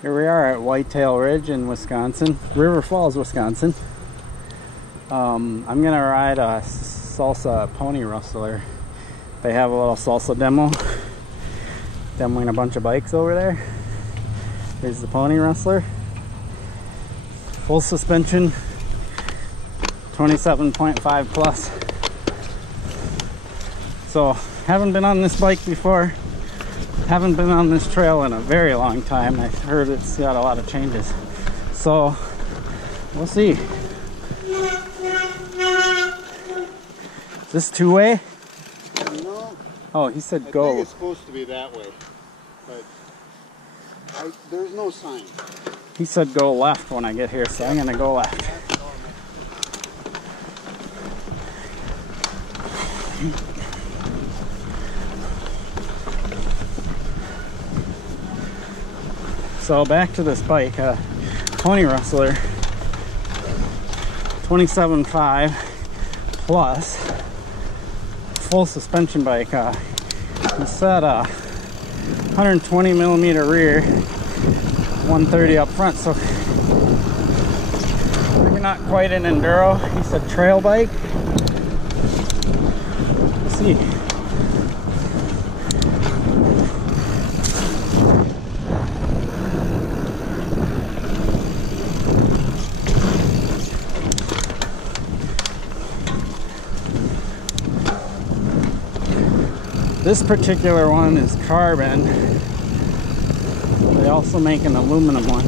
Here we are at Whitetail Ridge in Wisconsin, River Falls, Wisconsin. I'm gonna ride a Salsa pony rustler. They have a little Salsa demo, demoing a bunch of bikes over there. Here's the pony rustler. Full suspension, 27.5 plus. So, haven't been on this bike before. Haven't been on this trail in a very long time. I've heard it's got a lot of changes. So, we'll see. Is this two-way? No. Oh, he said I go. I think it's supposed to be that way, but there's no sign. He said go left when I get here, so I'm gonna go left. So back to this bike, pony rustler, 27.5 plus, full suspension bike. He said 120 millimeter rear, 130 up front, so maybe not quite an enduro. He said trail bike. Let's see. This particular one is carbon. They also make an aluminum one,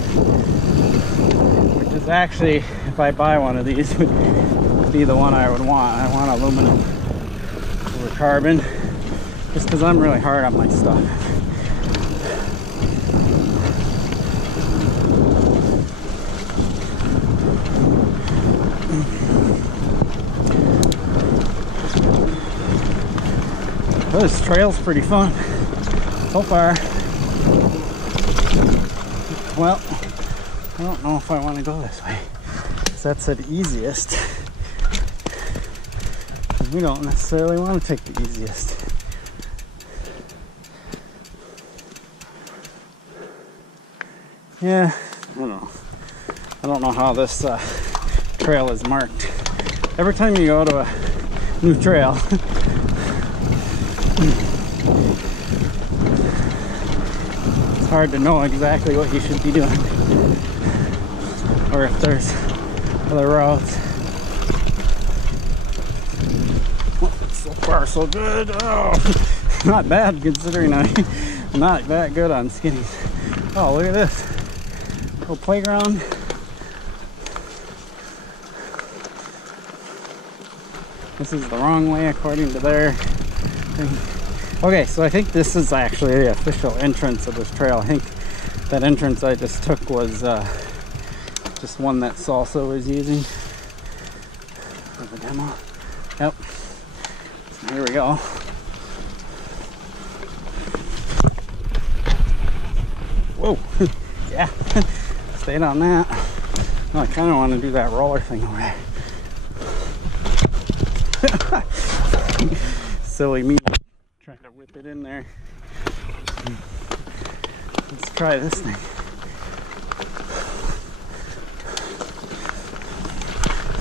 which is actually, if I buy one of these, would be the one I would want. I want aluminum over carbon, just because I'm really hard on my stuff. This trail's pretty fun so far. Well, I don't know if I want to go this way, because that's the easiest. We don't necessarily want to take the easiest. Yeah, I don't know. I don't know how this trail is marked. Every time you go to a new trail, it's hard to know exactly what you should be doing, or if there's other routes. Oh, so far so good. Oh, not bad considering I'm not that good on skinnies. Oh, look at this little playground. This is the wrong way according to their thing. Okay, so I think this is actually the official entrance of this trail. I think that entrance I just took was just one that Salsa was using for the demo. Yep. So here we go. Whoa. Yeah. Stayed on that. Oh, I kind of want to do that roller thing over there. Silly me. Trying to whip it in there. Let's try this thing.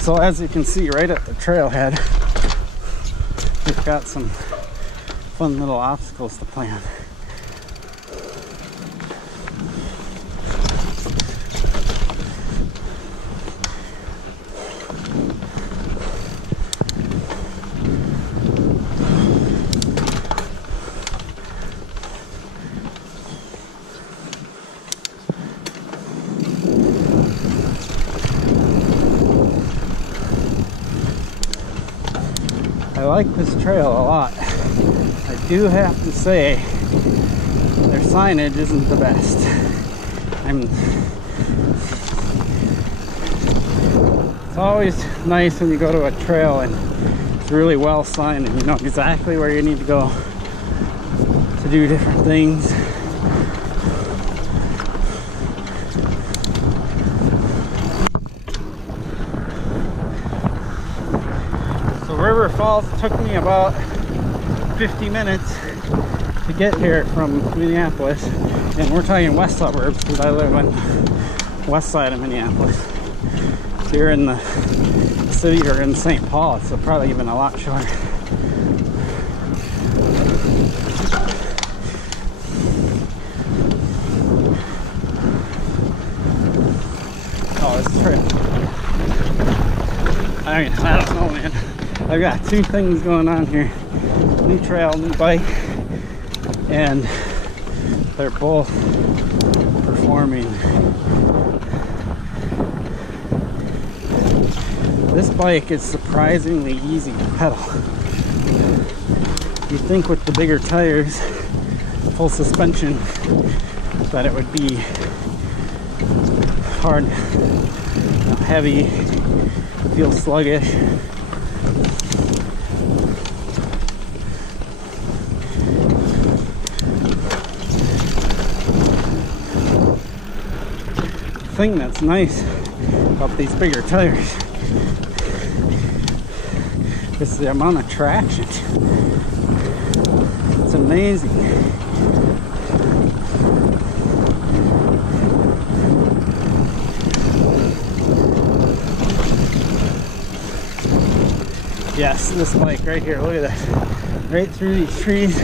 So as you can see right at the trailhead, we've got some fun little obstacles to plan. I like this trail a lot. I do have to say their signage isn't the best. It's always nice when you go to a trail and it's really well signed and you know exactly where you need to go to do different things. River Falls took me about 50 minutes to get here from Minneapolis, And we're talking west suburbs because I live on the west side of Minneapolis. If you're in the city or in St. Paul, it's probably even a lot shorter. Oh, this trail. I mean, I don't know, man. I've got two things going on here. New trail, new bike, and they're both performing. This bike is surprisingly easy to pedal. You'd think with the bigger tires, full suspension, that it would be hard, heavy, feel sluggish. The thing that's nice about these bigger tires is the amount of traction. It's amazing. Yes, this bike right here, look at that. Right through these trees.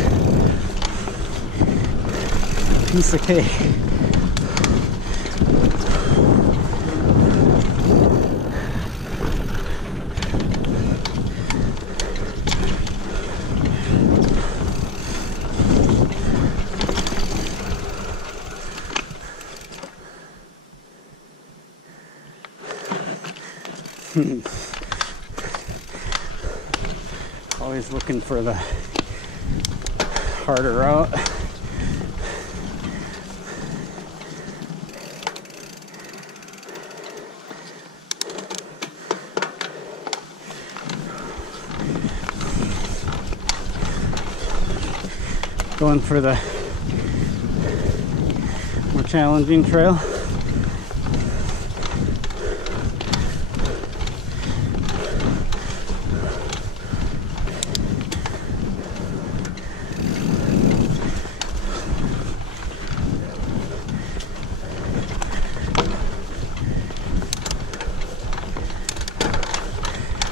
Piece of cake. Always looking for the harder route. Going for the more challenging trail.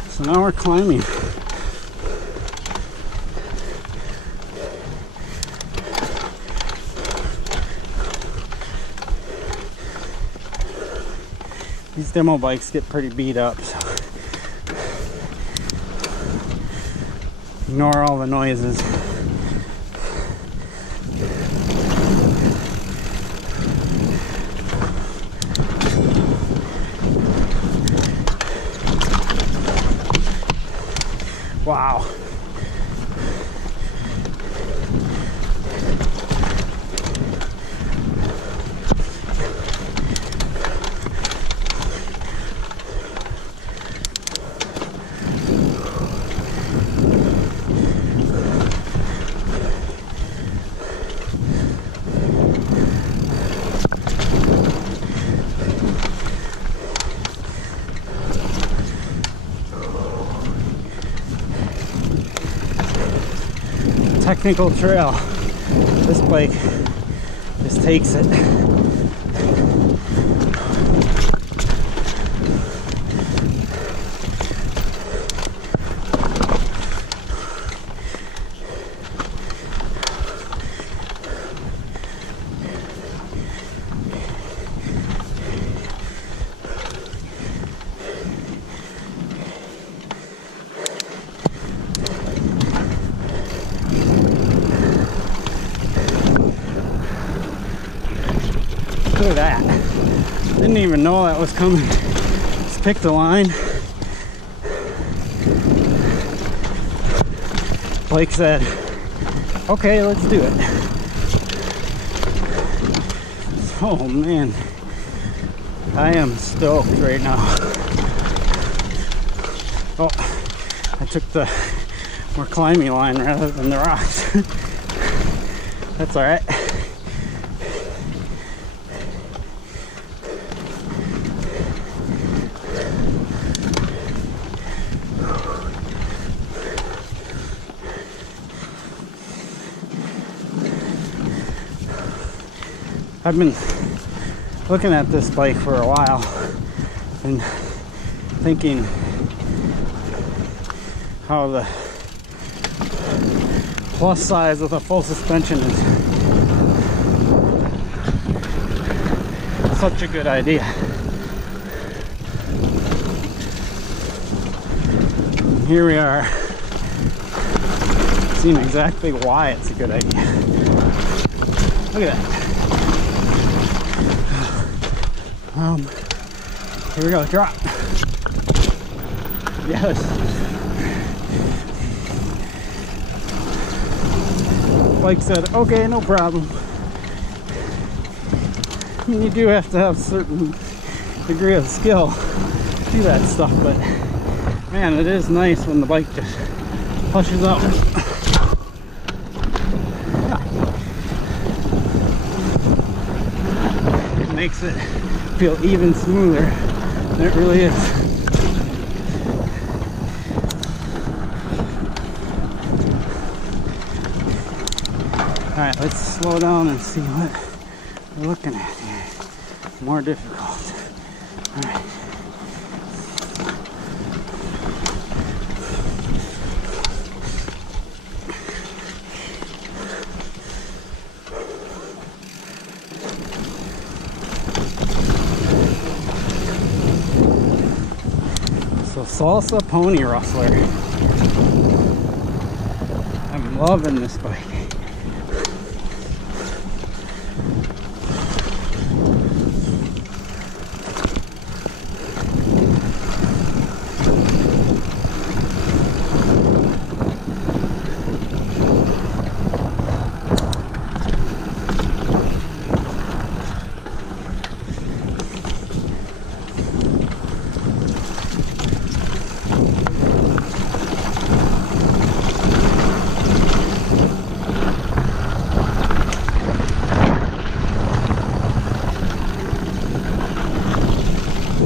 So now we're climbing. These demo bikes get pretty beat up, so ignore all the noises. Wow. Technical trail. This bike just takes it. Look at that. Didn't even know that was coming. Just picked a line. Blake said, okay, let's do it. Oh man, I am stoked right now. Oh, I took the more climbing line rather than the rocks. That's all right. I've been looking at this bike for a while and thinking how the plus size with a full suspension is such a good idea. And here we are, seeing exactly why it's a good idea. Look at that. Here we go, drop. Yes. Bike said, okay, no problem. I mean, you do have to have a certain degree of skill to do that stuff, but man, it is nice when the bike just pushes up. It makes it feel even smoother than it really is. Alright, let's slow down and see what we're looking at here. More difficult. Alright. So Salsa Pony Rustler. I'm loving this bike.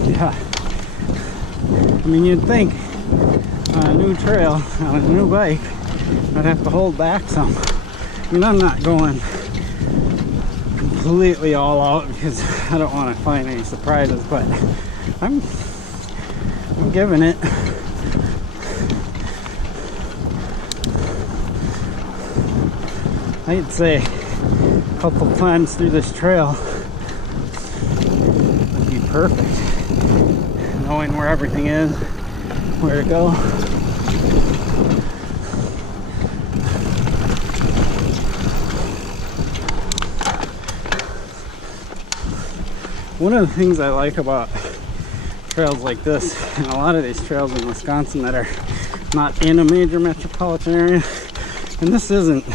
Yeah, I mean, you'd think on a new trail, on a new bike, I'd have to hold back some. I mean, I'm not going completely all out because I don't want to find any surprises, but I'm giving it. I'd say a couple times through this trail would be perfect. Knowing where everything is, where to go. One of the things I like about trails like this, and a lot of these trails in Wisconsin that are not in a major metropolitan area, and this isn't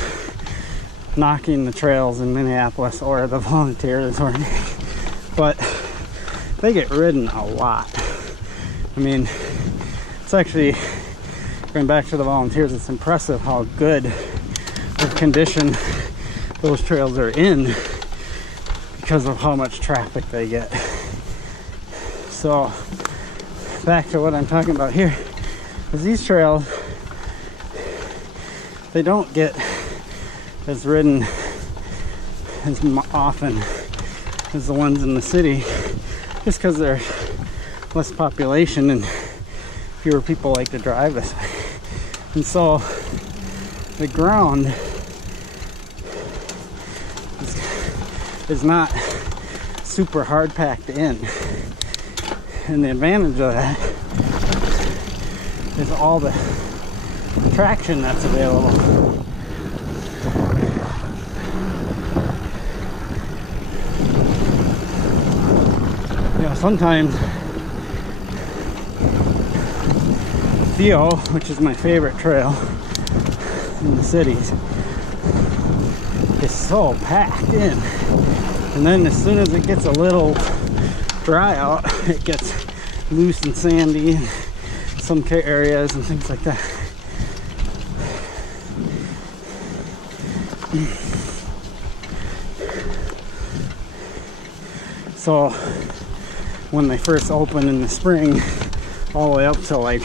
knocking the trails in Minneapolis or the volunteers or anything, but they get ridden a lot. I mean, it's actually, going back to the volunteers, it's impressive how good of condition those trails are in because of how much traffic they get. So, back to what I'm talking about here, is these trails, they don't get as ridden as often as the ones in the city, just because they're less population and fewer people like to drive this way. And so the ground is not super hard packed in, and the advantage of that is all the traction that's available. You know, sometimes Theo, which is my favorite trail in the cities, is so packed in, and then as soon as it gets a little dry out, it gets loose and sandy in some areas and things like that. So when they first opened in the spring, all the way up till like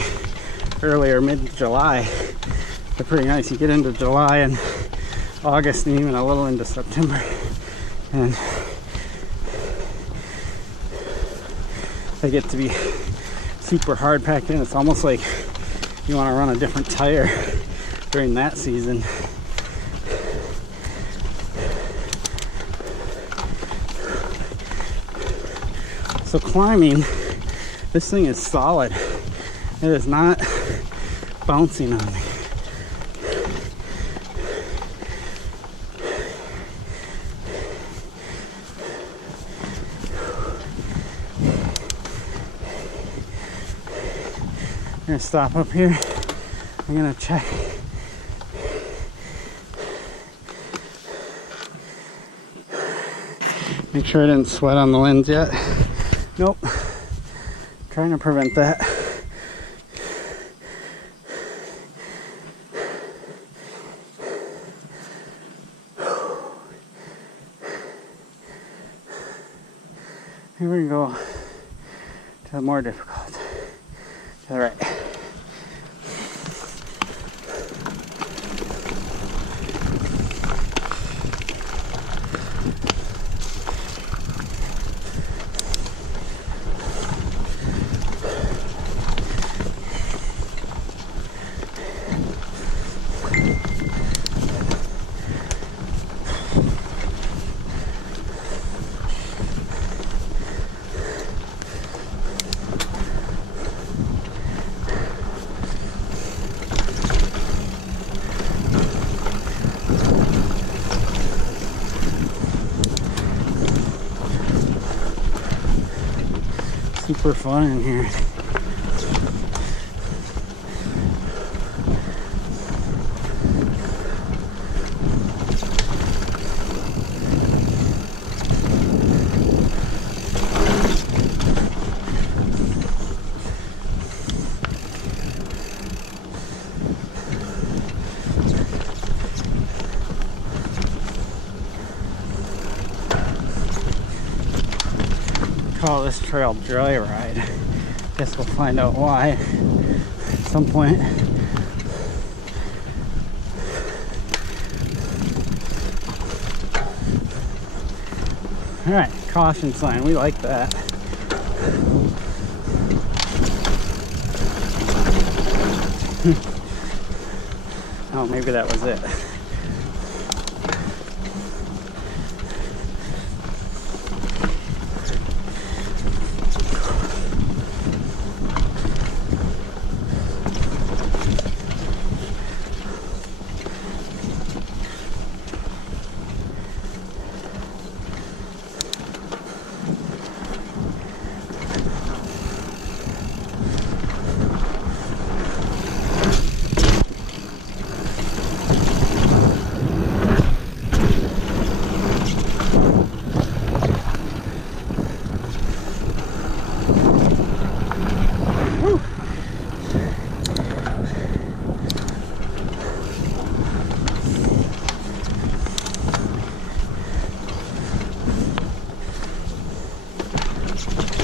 earlier mid-July, they're pretty nice. You get into July and August and even a little into September, and they get to be super hard packed in. It's almost like you want to run a different tire during that season. So climbing, this thing is solid. It is not bouncing on me. I'm gonna stop up here. I'm gonna check. Make sure I didn't sweat on the lens yet. Nope. Trying to prevent that. Here we go to the more difficult. To the right. Super fun in here. Call this trail Joyride. Guess we'll find out why at some point. Alright, caution sign, we like that. Oh, maybe that was it.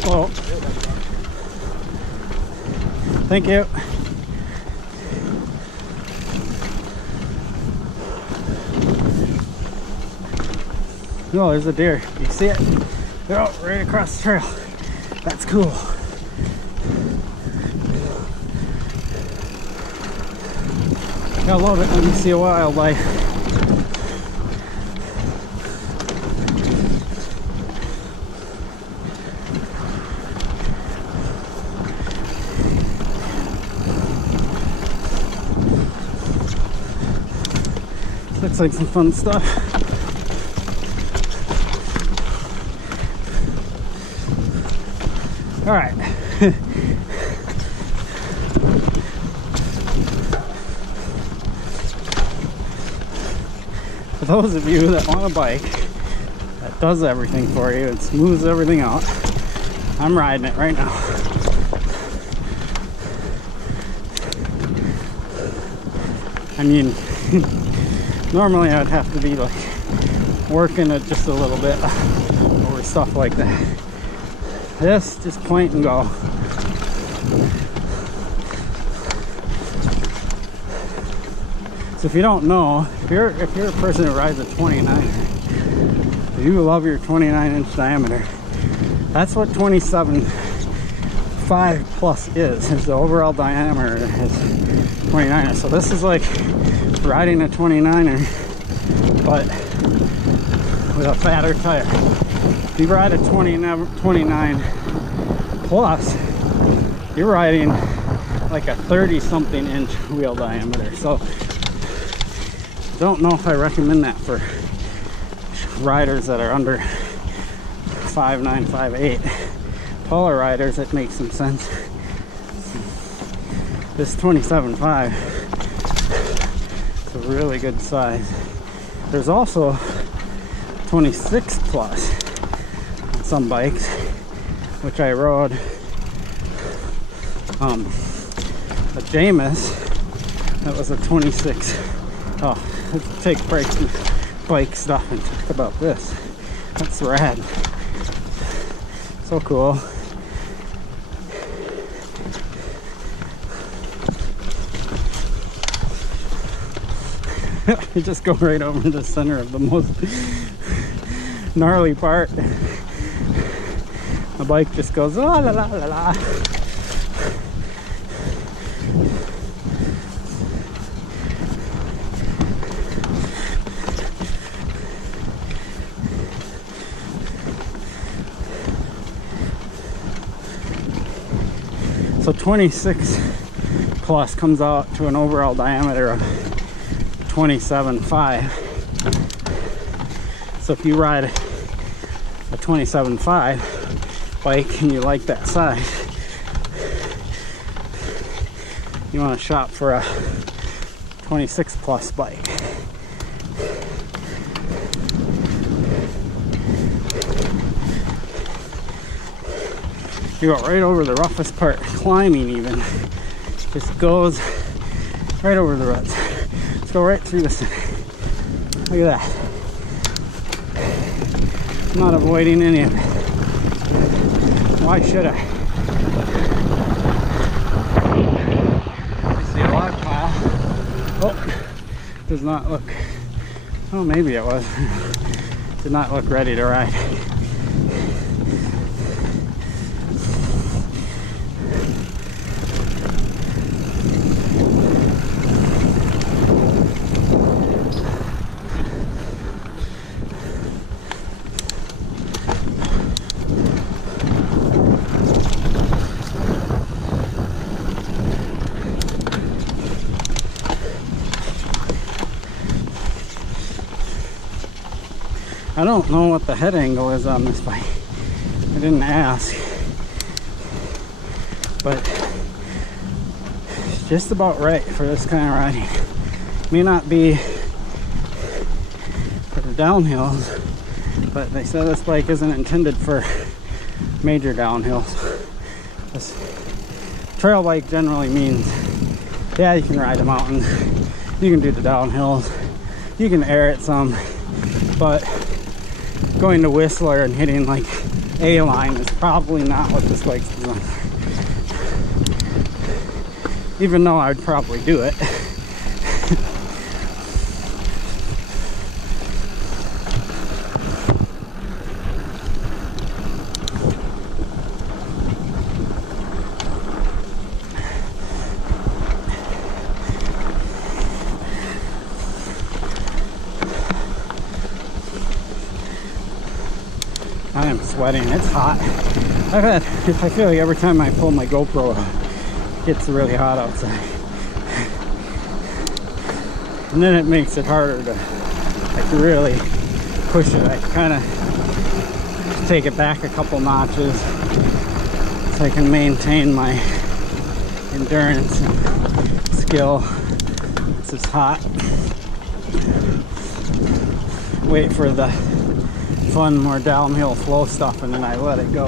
Oh, thank you. Oh, there's a deer. You see it? Oh, right across the trail. That's cool. I love it when you see a wildlife. Looks like some fun stuff. All right. For those of you that want a bike that does everything for you and smooths everything out, I'm riding it right now. I mean, normally I'd have to be like working it just a little bit over stuff like that. This, just point and go. So if you don't know, if you're a person who rides a 29er, you love your 29-inch diameter. That's what 27 5 plus is the overall diameter is 29er. So this is like riding a 29er, but with a fatter tire. If you ride a 29 plus, you're riding like a 30 something inch wheel diameter. So don't know if I recommend that for riders that are under 5'9", 5'8". Taller riders, it makes some sense. This 27.5 is a really good size. There's also 26 plus on some bikes, which I rode. A Jameis that was a 26. Oh, let's take breaks and bike stuff and talk about this. That's rad. So cool. You just go right over the center of the most gnarly part. The bike just goes la la la la la. So 26 plus comes out to an overall diameter of 27.5. So if you ride a 27.5 bike and you like that size, you want to shop for a 26 plus bike. You go right over the roughest part, climbing even. Just goes right over the ruts. Let's go right through this. Look at that. I'm not avoiding any of it. Why should I? I see a log pile. Oh, does not look. Oh, maybe it was. Did not look ready to ride. I don't know what the head angle is on this bike. I didn't ask, but it's just about right for this kind of riding. May not be for the downhills, but they said this bike isn't intended for major downhills. This trail bike generally means, yeah, you can ride the mountains, you can do the downhills, you can air it some, but going to Whistler and hitting like A-line is probably not what this bike's designed for. Even though I'd probably do it. I am sweating, it's hot. I feel like every time I pull my GoPro out, it gets really hot outside. And then it makes it harder to like really push it. I kind of take it back a couple notches so I can maintain my endurance and skill. It's just hot. Wait for the fun, more downhill flow stuff, and then I let it go.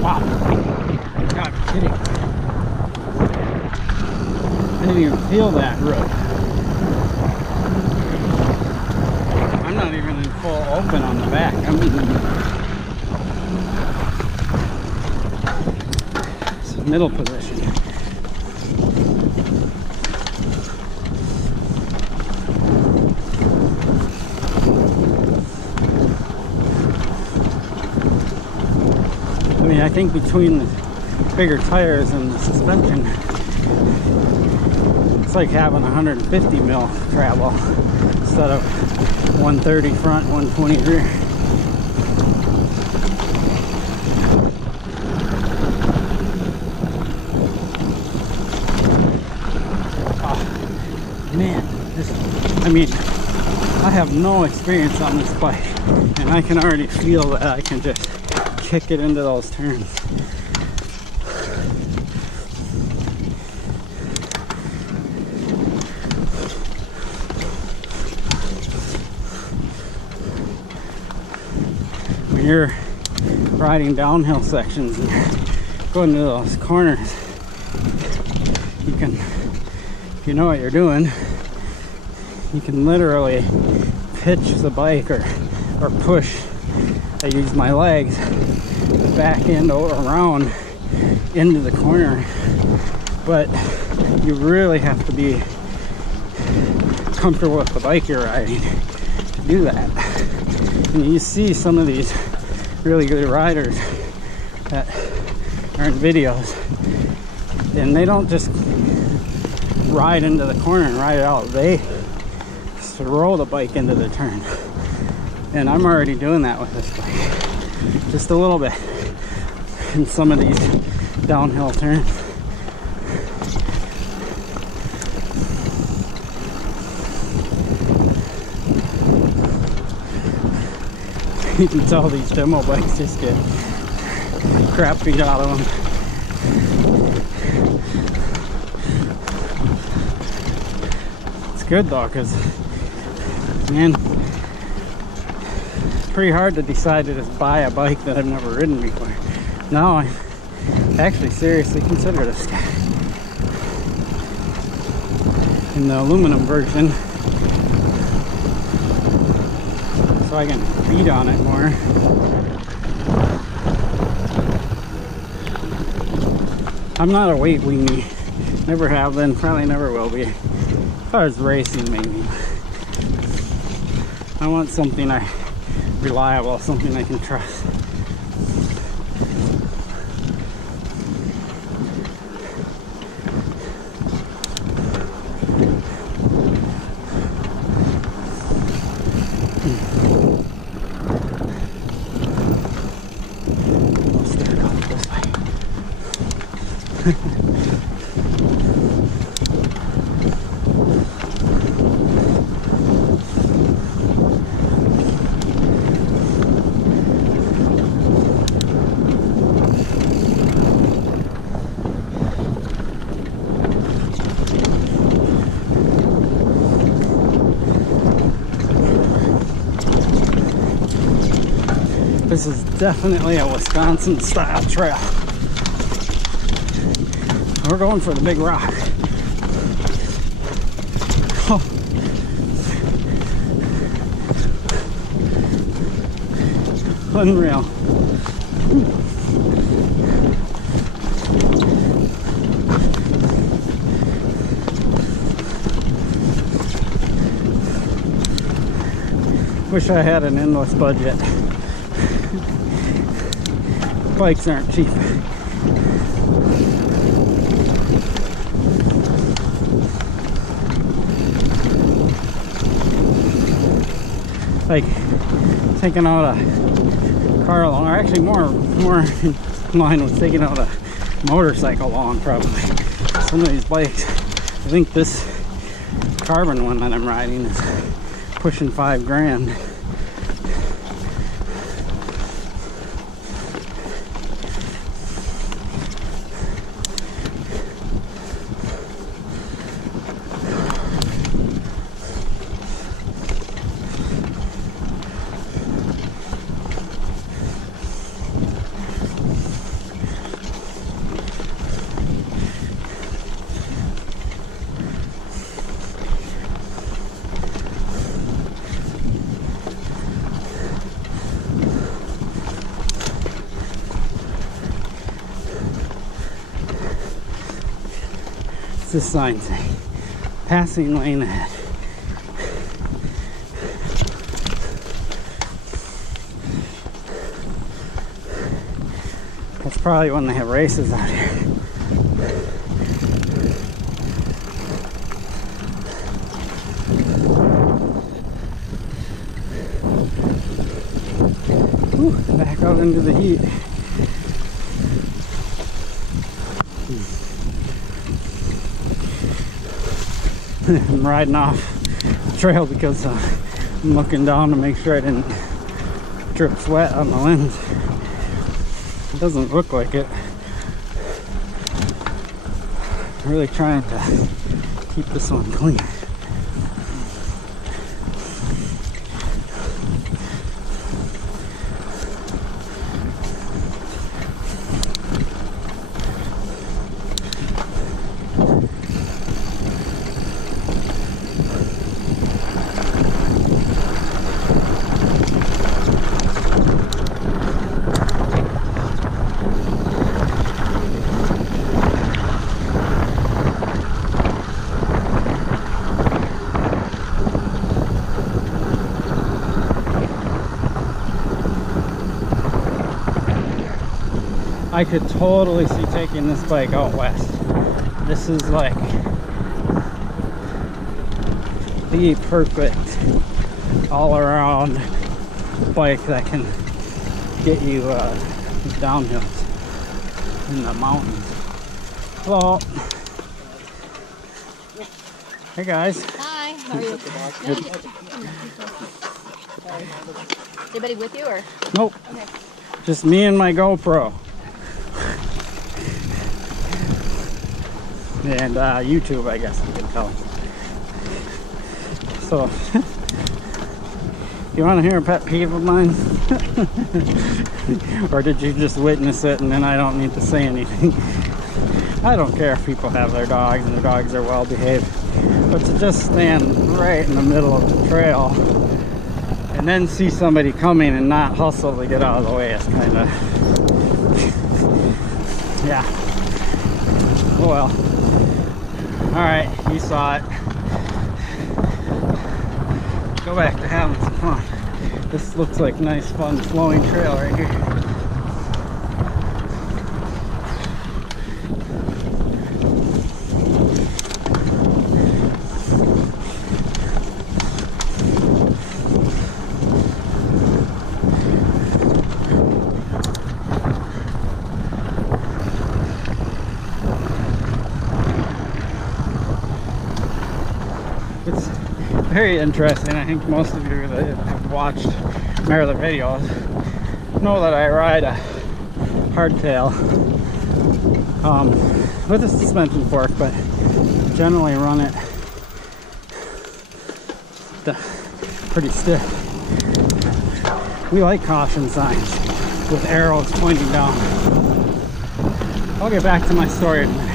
Wow. God, I'm kidding. I didn't even feel that road. full open on the back. I mean, it's middle position. I mean, I think between the bigger tires and the suspension, it's like having 150 mil travel instead of 130 front, 120 rear. Oh, man, I mean, I have no experience on this bike, and I can already feel that I can just kick it into those turns. When you're riding downhill sections and going to those corners, you can, if you know what you're doing, you can literally pitch the bike or push. I use my legs to back end around into the corner, but you really have to be comfortable with the bike you're riding to do that. And you see some of these really good riders that are in videos, and they don't just ride into the corner and ride it out, they throw the bike into the turn. And I'm already doing that with this bike, just a little bit in some of these downhill turns. You can tell these demo bikes just get crap beat out of them. It's good though, because, man, it's pretty hard to decide to just buy a bike that I've never ridden before. Now I actually seriously consider this guy. In the aluminum version, so I can beat on it more. I'm not a weight weenie. Never have been, probably never will be. As far as racing maybe. I want something reliable, something I can trust. This is definitely a Wisconsin style trail. We're going for the big rock. Oh. Unreal. Wish I had an endless budget. Bikes aren't cheap. Like taking out a car long, or actually more in line with taking out a motorcycle long, probably. Some of these bikes, I think this carbon one that I'm riding is pushing $5,000. What's this sign say? Passing lane ahead. That's probably when they have races out here. Whew, back out into the heat. I'm riding off the trail because I'm looking down to make sure I didn't drip sweat on the lens. It doesn't look like it. I'm really trying to keep this one clean. I could totally see taking this bike out west. This is like the perfect all-around bike that can get you downhill in the mountains. Hello. Hey guys. Hi, how are you? Sorry. Anybody with you or? Nope. Okay. Just me and my GoPro. And YouTube, I guess you can tell. So, you want to hear a pet peeve of mine? Or did you just witness it and then I don't need to say anything? I don't care if people have their dogs and their dogs are well behaved. But to just stand right in the middle of the trail and then see somebody coming and not hustle to get out of the way is kind of... yeah. Oh well. Alright, you saw it. Go back to having some fun. This looks like nice, fun, flowing trail right here. It's very interesting. I think most of you that have watched my other videos know that I ride a hardtail with a suspension fork, but generally run it pretty stiff. We like caution signs with arrows pointing down. I'll get back to my story in a minute.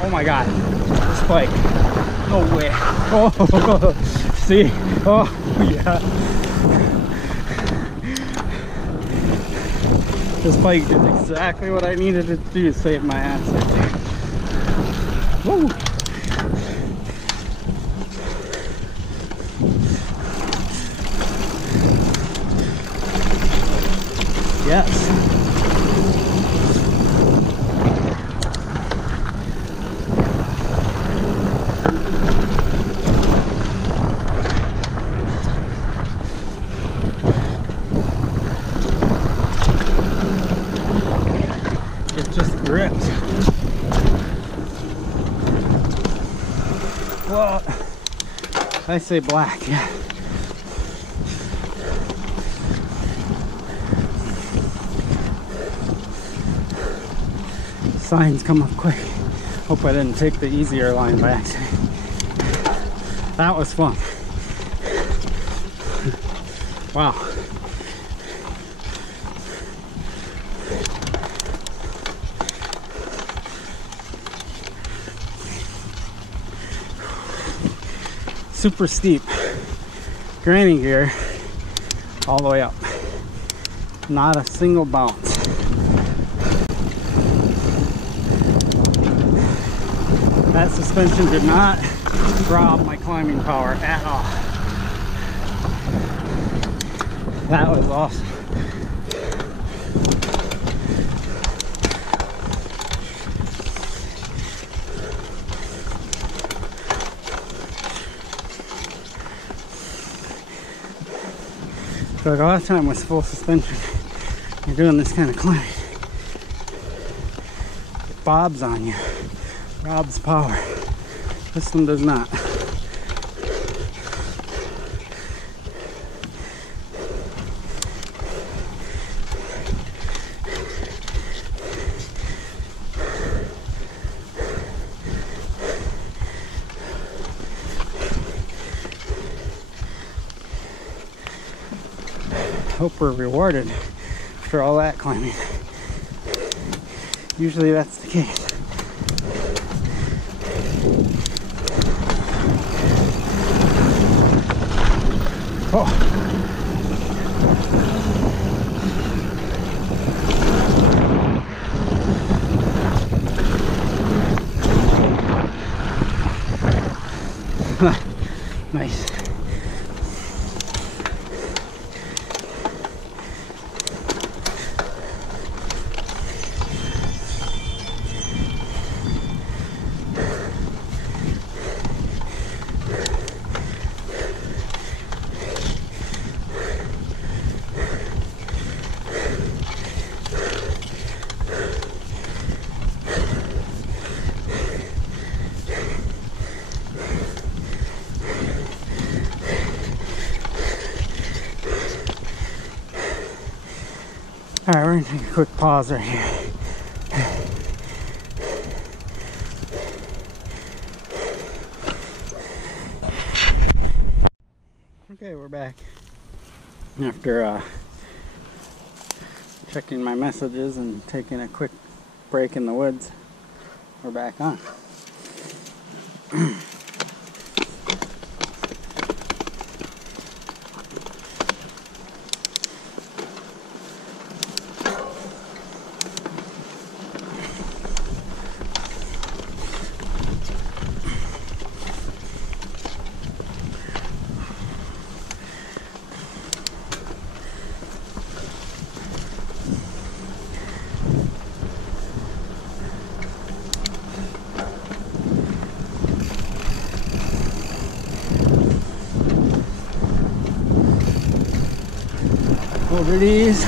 Oh my god, this bike, no way. Oh, see, oh yeah. This bike did exactly what I needed it to do to save my ass right there. Woo. Yes. Gripped. Well, I say black, yeah. Signs come up quick. Hope I didn't take the easier line by accident. That was fun. Wow. Super steep. Granny gear. all the way up. Not a single bounce. That suspension did not rob my climbing power at all. That was awesome. So a lot of time with full suspension, you're doing this kind of climbing, it bobs on you, robs power. This one does not. Hope we're rewarded for all that climbing. Usually that's the case. Oh. Nice. Alright, we're gonna take a quick pause right here. Okay, we're back. After checking my messages and taking a quick break in the woods, we're back on. Over these.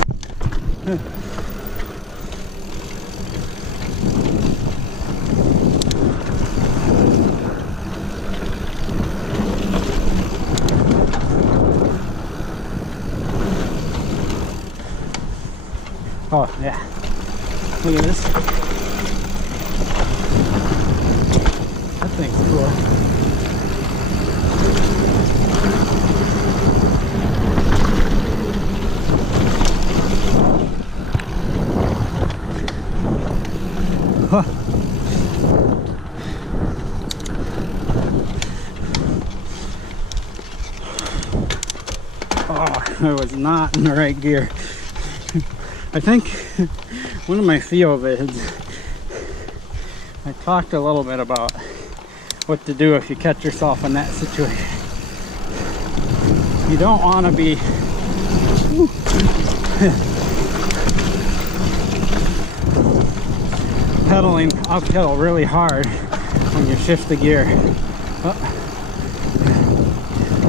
Oh yeah, look at this. That thing's cool. Huh. Oh, I was not in the right gear. I think one of my Theo vids, I talked a little bit about what to do if you catch yourself in that situation. You don't want to be pedaling uphill really hard when you shift the gear.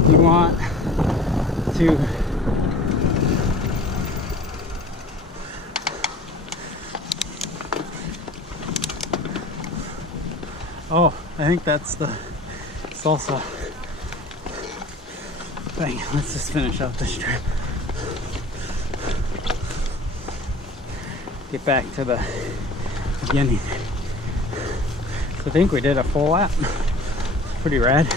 You want to oh, I think that's the salsa thing. Let's just finish out this trip. Get back to the beginning. So I think we did a full lap. Pretty rad.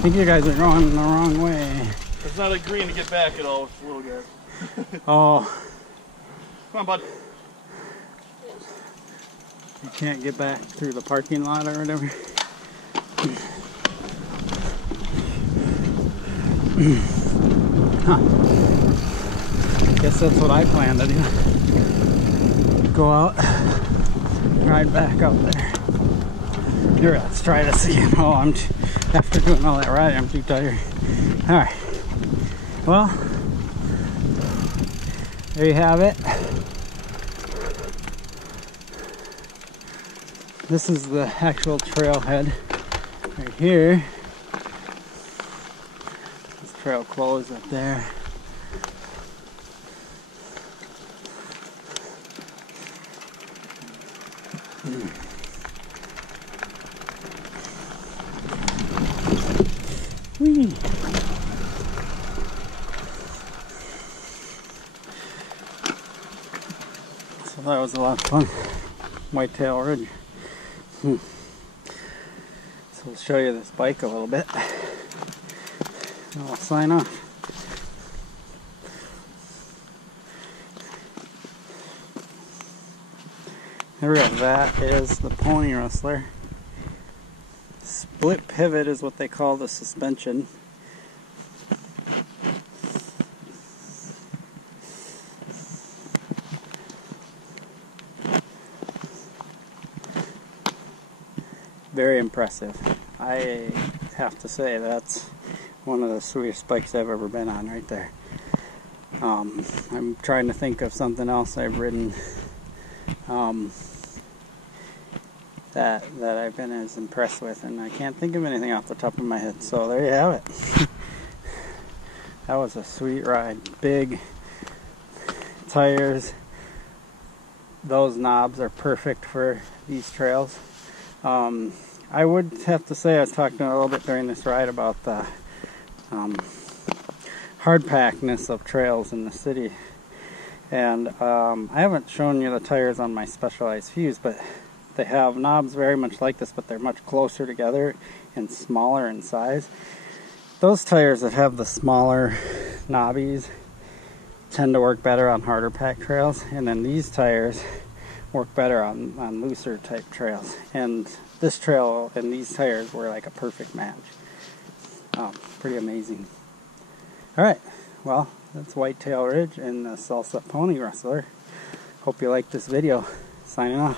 think you guys are going the wrong way. It's not agreeing to get back at all with the little guys. Oh. Come on, bud. You can't get back through the parking lot or whatever. Huh. Guess that's what I plan to do. Go out, ride back out there. Here, let's try this again. Oh, after doing all that riding, I'm too tired. Alright. Well, there you have it. This is the actual trailhead right here. This trail closed up there. Whee! So that was a lot of fun. Whitetail Ridge. So we'll show you this bike a little bit. And we'll sign off. There we go. That is the Pony Rustler. Split pivot is what they call the suspension. Very impressive. I have to say that's one of the sweetest bikes I've ever been on right there. I'm trying to think of something else I've ridden that I've been as impressed with, and I can't think of anything off the top of my head. So there you have it. That was a sweet ride. Big tires. Those knobs are perfect for these trails. I would have to say I was talking a little bit during this ride about the hard-packedness of trails in the city. And I haven't shown you the tires on my Specialized Fuse, but they have knobs very much like this, but they're much closer together and smaller in size. Those tires that have the smaller knobbies tend to work better on harder packed trails, and then these tires work better on looser type trails. And this trail and these tires were like a perfect match. Pretty amazing. Alright, well, that's Whitetail Ridge and the Salsa Pony Rustler. Hope you liked this video. Signing off.